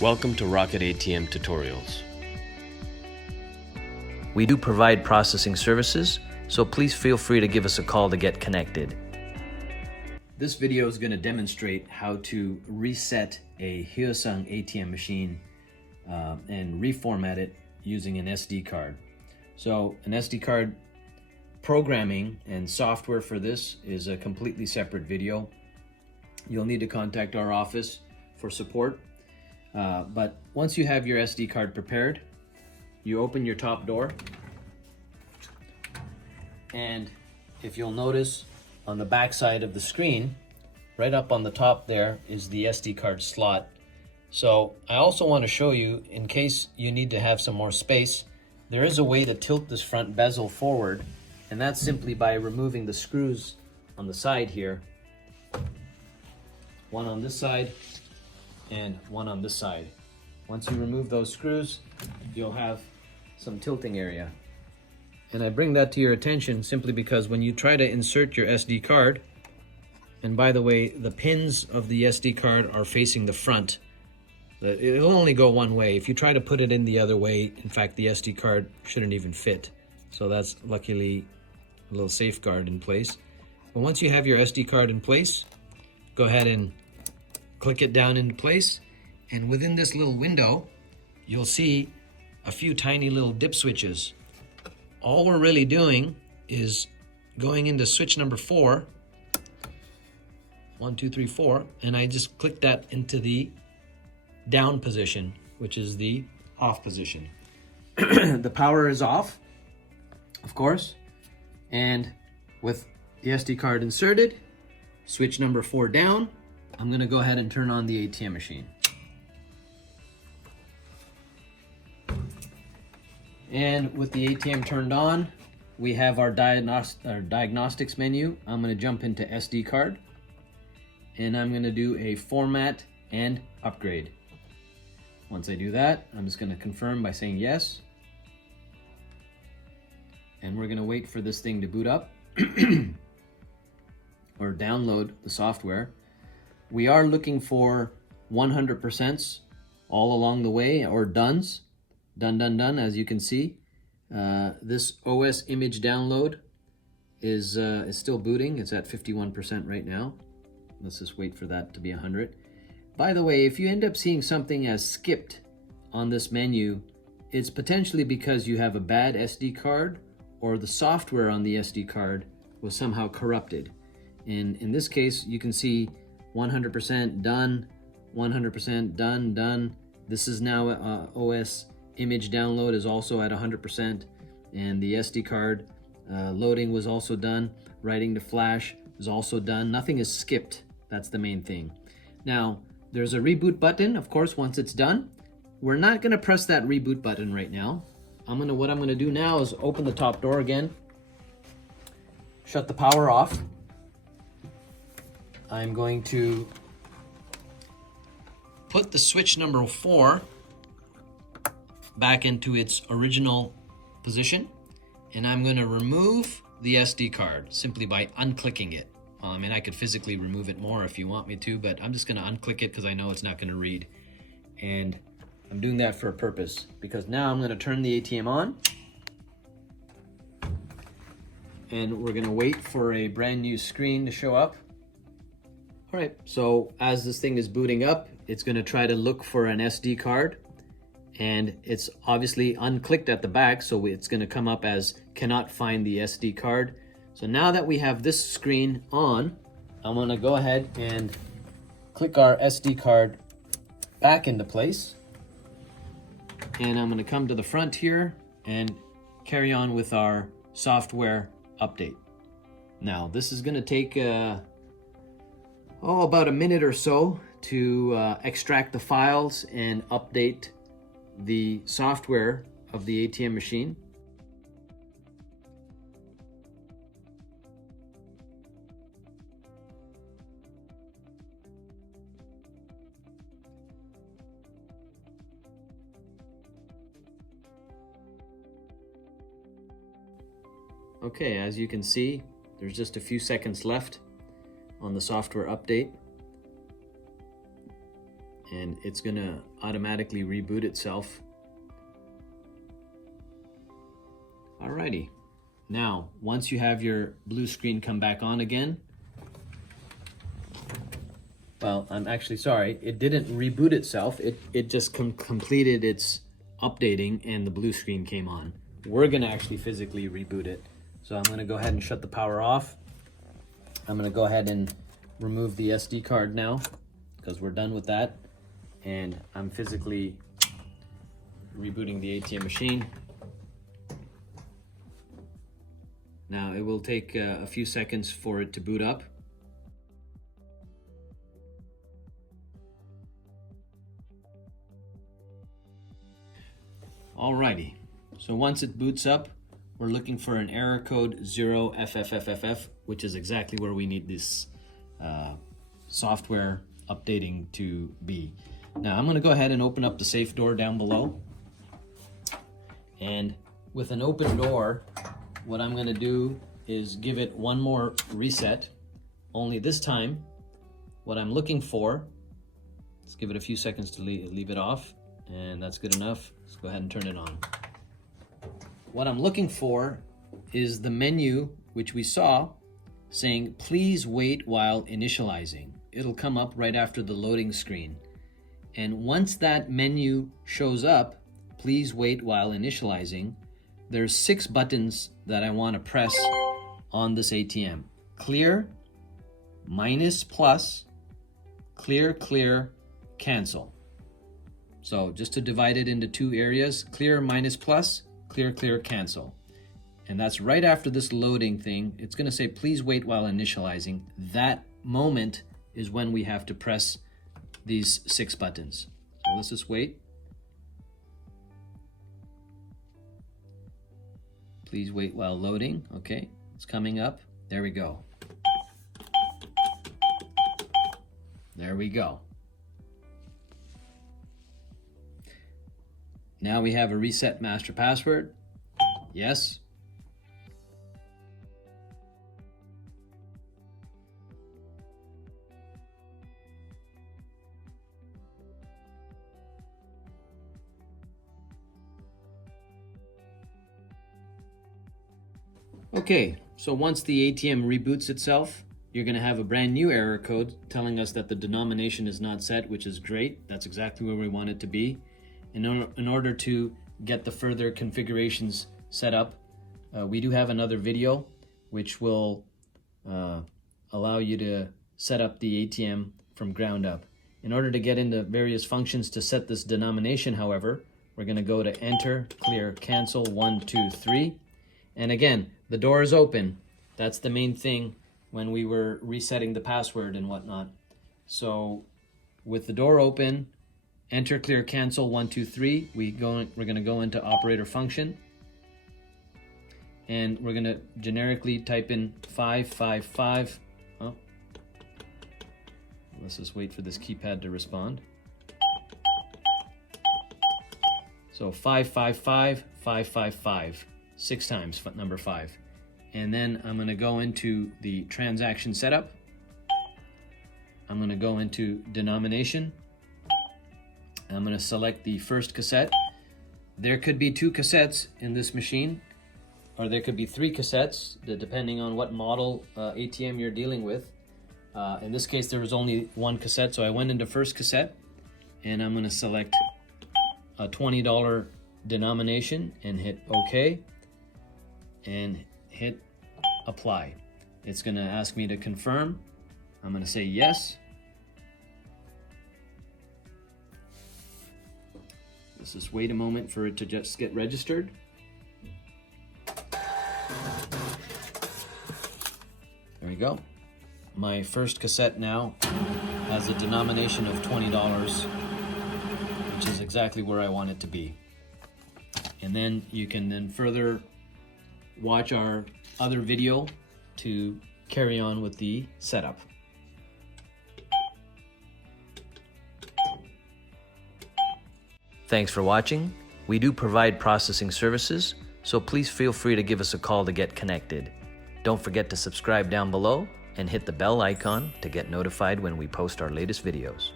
Welcome to Rocket ATM Tutorials. We do provide processing services, so please feel free to give us a call to get connected. This video is going to demonstrate how to reset a Hyosung ATM machine and reformat it using an SD card. So an SD card programming and software for this is a completely separate video. You'll need to contact our office for support. But once you have your SD card prepared, you open your top door, and if you'll notice on the back side of the screen, right up on the top there is the SD card slot. So I also want to show you, in case you need to have some more space, there is a way to tilt this front bezel forward, and that's simply by removing the screws on the side here. One on this side and one on this side. Once you remove those screws, you'll have some tilting area. And I bring that to your attention simply because when you try to insert your SD card, and by the way, the pins of the SD card are facing the front. It'll only go one way. If you try to put it in the other way, in fact, the SD card shouldn't even fit. So that's luckily a little safeguard in place. But once you have your SD card in place, go ahead and click it down into place. And within this little window, you'll see a few tiny little dip switches. All we're really doing is going into switch number 4. 1, 2, 3, 4. And I just click that into the down position, which is the off position. The power is off, of course. And with the SD card inserted, switch number 4 down, I'm going to go ahead and turn on the ATM machine. And with the ATM turned on, we have our diagnostics menu. I'm going to jump into SD card, and I'm going to do a format and upgrade. Once I do that, I'm just going to confirm by saying yes. And we're going to wait for this thing to boot up or download the software. We are looking for 100% all along the way, or dones. Done, as you can see. This OS image download is still booting. It's at 51% right now. Let's just wait for that to be 100. By the way, if you end up seeing something as skipped on this menu, it's potentially because you have a bad SD card or the software on the SD card was somehow corrupted. And in this case, you can see 100% done, 100% done. This is now OS image download is also at 100%, and the SD card loading was also done. Writing to flash is also done. Nothing is skipped. That's the main thing. Now, there's a reboot button, of course, once it's done. We're not going to press that reboot button right now. What I'm going to do now is open the top door again, shut the power off. I'm going to put the switch number 4 back into its original position, and I'm going to remove the SD card simply by unclicking it. Well, I mean, I could physically remove it more if you want me to, but I'm just going to unclick it because I know it's not going to read. And I'm doing that for a purpose, because now I'm going to turn the ATM on, and we're going to wait for a brand new screen to show up. All right, so as this thing is booting up, it's going to try to look for an SD card, and it's obviously unclicked at the back, so it's going to come up as cannot find the SD card. So now that we have this screen on, I'm going to go ahead and click our SD card back into place, and I'm going to come to the front here and carry on with our software update. Now, this is going to take about a minute or so to extract the files and update the software of the ATM machine. Okay, as you can see, there's just a few seconds left on the software update. and it's gonna automatically reboot itself. Alrighty. Now, once you have your blue screen come back on again, well, I'm actually sorry, it didn't reboot itself. It just completed its updating and the blue screen came on. We're gonna actually physically reboot it. So I'm gonna go ahead and shut the power off. I'm gonna go ahead and remove the SD card now because we're done with that. And I'm physically rebooting the ATM machine. Now it will take a few seconds for it to boot up. Alrighty, so once it boots up, we're looking for an error code 0FFFFF, which is exactly where we need this software updating to be. Now I'm gonna go ahead and open up the safe door down below. And with an open door, what I'm gonna do is give it one more reset, only this time, what I'm looking for, let's give it a few seconds to leave it off, and that's good enough. Let's go ahead and turn it on. What I'm looking for is the menu, which we saw, saying, please wait while initializing. It'll come up right after the loading screen. And once that menu shows up, please wait while initializing, there's 6 buttons that I want to press on this ATM. Clear, minus, plus, clear, clear, cancel. So just to divide it into 2 areas, clear, minus, plus, clear, clear, cancel. And that's right after this loading thing. It's going to say, please wait while initializing. That moment is when we have to press these 6 buttons. So let's just wait. Please wait while loading. Okay, it's coming up. There we go. There we go. Now we have a reset master password. Yes. Okay, so once the ATM reboots itself, you're going to have a brand new error code telling us that the denomination is not set, which is great. That's exactly where we want it to be. In order to get the further configurations set up, we do have another video which will allow you to set up the ATM from ground up. In order to get into various functions to set this denomination, however, we're going to go to enter, clear, cancel, 1, 2, 3. And again, the door is open. That's the main thing when we were resetting the password and whatnot. So with the door open, enter, clear, cancel, 1, 2, 3. We're going to go into operator function. And we're going to generically type in 555. Oh. Let's just wait for this keypad to respond. So 555, 555. 6 times, number 5. And then I'm going to go into the transaction setup. I'm going to go into denomination. I'm going to select the first cassette. There could be 2 cassettes in this machine, or there could be 3 cassettes, depending on what model ATM you're dealing with. In this case, there was only 1 cassette, so I went into first cassette, and I'm going to select a $20 denomination and hit OK. And hit apply. It's going to ask me to confirm. I'm going to say yes. Let's just wait a moment for it to just get registered. There we go. My first cassette now has a denomination of $20, which is exactly where I want it to be. And then you can then further watch our other video to carry on with the setup. Thanks for watching. We do provide processing services, so please feel free to give us a call to get connected. Don't forget to subscribe down below and hit the bell icon to get notified when we post our latest videos.